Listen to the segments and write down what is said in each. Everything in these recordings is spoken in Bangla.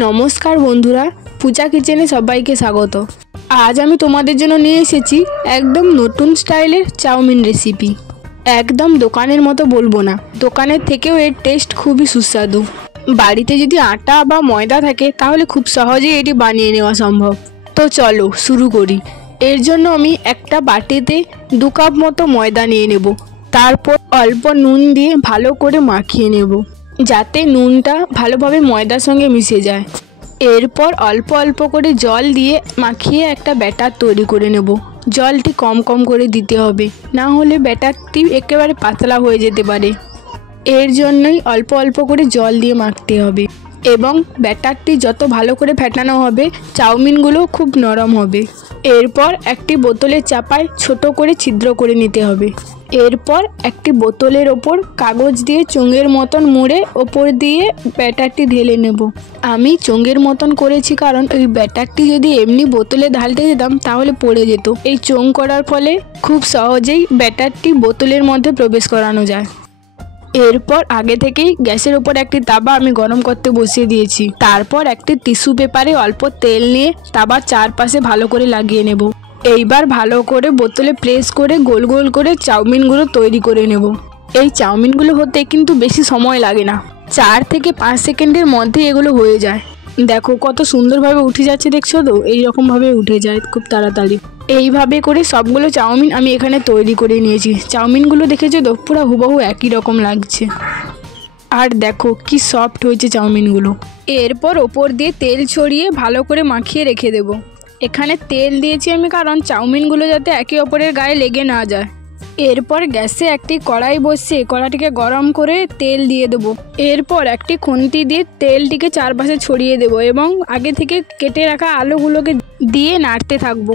নমস্কার বন্ধুরা, পূজা কিচেনে সবাইকে স্বাগত। আজ আমি তোমাদের জন্য নিয়ে এসেছি একদম নতুন স্টাইলের চাউমিন রেসিপি। একদম দোকানের মতো বলবো না, দোকানের থেকেও এর টেস্ট খুবই সুস্বাদু। বাড়িতে যদি আটা বা ময়দা থাকে তাহলে খুব সহজেই এটি বানিয়ে নেওয়া সম্ভব। তো চলো শুরু করি। এর জন্য আমি একটা বাটিতে 2 কাপ মতো ময়দা নিয়ে নেব। তারপর অল্প নুন দিয়ে ভালো করে মাখিয়ে নেব, যাতে নুনটা ভালোভাবে ময়দার সঙ্গে মিশে যায়। এরপর অল্প অল্প করে জল দিয়ে মাখিয়ে একটা ব্যাটার তৈরি করে নেব। জলটি কম কম করে দিতে হবে, না হলে ব্যাটারটি একেবারে পাতলা হয়ে যেতে পারে। এর জন্যই অল্প অল্প করে জল দিয়ে মাখতে হবে, এবং ব্যাটারটি যত ভালো করে ফেটানো হবে চাউমিনগুলো খুব নরম হবে। এরপর একটি বোতলের চাপায় ছোট করে ছিদ্র করে নিতে হবে। এরপর একটি বোতলের ওপর কাগজ দিয়ে চোঙের মতন মুড়ে ওপর দিয়ে ব্যাটারটি ঢেলে নেব। আমি চোঙের মতন করেছি কারণ ওই ব্যাটারটি যদি এমনি বোতলে ঢালতে যেতাম তাহলে পড়ে যেত। এই চোঙ করার ফলে খুব সহজেই ব্যাটারটি বোতলের মধ্যে প্রবেশ করানো যায়। এরপর আগে থেকেই গ্যাসের ওপর একটি তাওয়া আমি গরম করতে বসিয়ে দিয়েছি। তারপর একটি টিস্যু পেপারে অল্প তেল নিয়ে তাওয়ার চারপাশে ভালো করে লাগিয়ে নেব। এইবার ভালো করে বোতলে প্রেস করে গোল গোল করে চাউমিনগুলো তৈরি করে নেব। এই চাউমিনগুলো হতে কিন্তু বেশি সময় লাগে না, 4 থেকে 5 সেকেন্ডের মধ্যে এগুলো হয়ে যায়। দেখো কত সুন্দরভাবে উঠে যাচ্ছে, দেখছো তো? এইরকমভাবে উঠে যায় খুব তাড়াতাড়ি। এইভাবে করে সবগুলো চাউমিন আমি এখানে তৈরি করে নিয়েছি। চাউমিনগুলো দেখেছো তো, পুরো হুবহু একই রকম লাগছে। আর দেখো কি সফট হয়েছে চাউমিনগুলো। এরপর ওপর দিয়ে তেল ছড়িয়ে ভালো করে মাখিয়ে রেখে দেব। এখানে তেল দিয়েছি আমি কারণ চাউমিনগুলো যাতে একে অপরের গায়ে লেগে না যায়। এরপর গ্যাসে একটি কড়াই বসিয়ে কড়াইটিকে গরম করে তেল দিয়ে দেবো। এরপর একটি খুন্তি দিয়ে তেলটিকে চারপাশে ছড়িয়ে দেবো এবং আগে থেকে কেটে রাখা আলুগুলোকে দিয়ে নাড়তে থাকবো।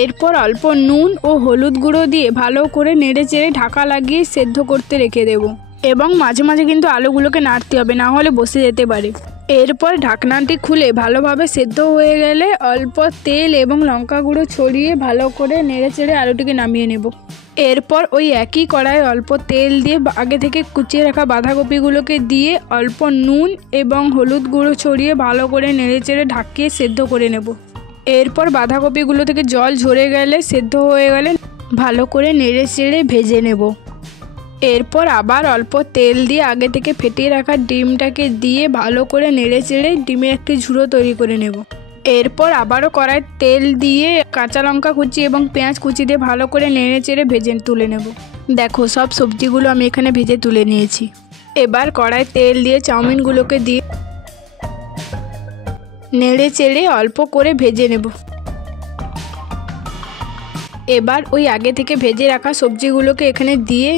এরপর অল্প নুন ও হলুদ গুঁড়ো দিয়ে ভালো করে নেড়ে চেড়ে ঢাকা লাগিয়ে সেদ্ধ করতে রেখে দেবো, এবং মাঝে মাঝে কিন্তু আলুগুলোকে নাড়তে হবে, না হলে বসে যেতে পারে। এরপর ঢাকনাটি খুলে ভালোভাবে সেদ্ধ হয়ে গেলে অল্প তেল এবং লঙ্কা গুঁড়ো ছড়িয়ে ভালো করে নেড়ে চেড়ে আলুটিকে নামিয়ে নেব। এরপর ওই একই কড়াইয়ে অল্প তেল দিয়ে আগে থেকে কুচিয়ে রাখা বাঁধাকপিগুলোকে দিয়ে অল্প নুন এবং হলুদ গুঁড়ো ছড়িয়ে ভালো করে নেড়ে চেড়ে ঢাকিয়ে সেদ্ধ করে নেব। এরপর বাঁধাকপিগুলো থেকে জল ঝরে গেলে, সেদ্ধ হয়ে গেলে ভালো করে নেড়ে চেড়ে ভেজে নেব। এরপর আবার অল্প তেল দিয়ে আগে থেকে ফেটিয়ে রাখা ডিমটাকে দিয়ে ভালো করে নেড়ে চেড়ে ডিমের একটি ঝুড়ো তৈরি করে নেব। এরপর আবারও কড়াই তেল দিয়ে কাঁচা লঙ্কা কুচি এবং পেঁয়াজ কুচি দিয়ে ভালো করে নেড়ে চেড়ে ভেজে তুলে নেব। দেখো সব সবজিগুলো আমি এখানে ভেজে তুলে নিয়েছি। এবার কড়াই তেল দিয়ে চাউমিনগুলোকে দিয়ে নেড়ে চেড়ে অল্প করে ভেজে নেব। এবার ওই আগে থেকে ভেজে রাখা সবজিগুলোকে এখানে দিয়ে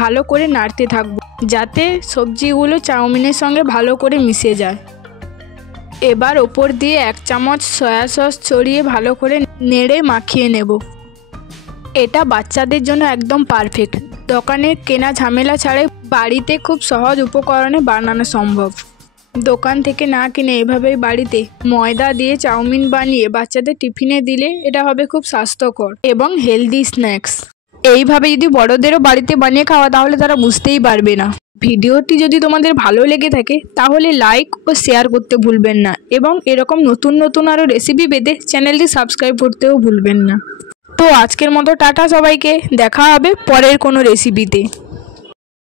ভালো করে নাড়তে থাকবো, যাতে সবজিগুলো চাউমিনের সঙ্গে ভালো করে মিশে যায়। এবার ওপর দিয়ে 1 চামচ সয়া সস ছড়িয়ে ভালো করে নেড়ে মাখিয়ে নেব। এটা বাচ্চাদের জন্য একদম পারফেক্ট। দোকানে কেনা ঝামেলা ছাড়াই বাড়িতে খুব সহজ উপকরণে বানানো সম্ভব। দোকান থেকে না কিনে এভাবেই বাড়িতে ময়দা দিয়ে চাউমিন বানিয়ে বাচ্চাদের টিফিনে দিলে এটা হবে খুব স্বাস্থ্যকর এবং হেলদি স্ন্যাক্স। এইভাবে যদি বড়দেরও বাড়িতে বানিয়ে খাওয়া তাহলে তারা বুঝতেই পারবে না। ভিডিওটি যদি তোমাদের ভালো লেগে থাকে তাহলে লাইক ও শেয়ার করতে ভুলবেন না, এবং এরকম নতুন নতুন আরও রেসিপি পেতে চ্যানেলটি সাবস্ক্রাইব করতেও ভুলবেন না। তো আজকের মতো টাটা সবাইকে, দেখা হবে পরের কোনো রেসিপিতে।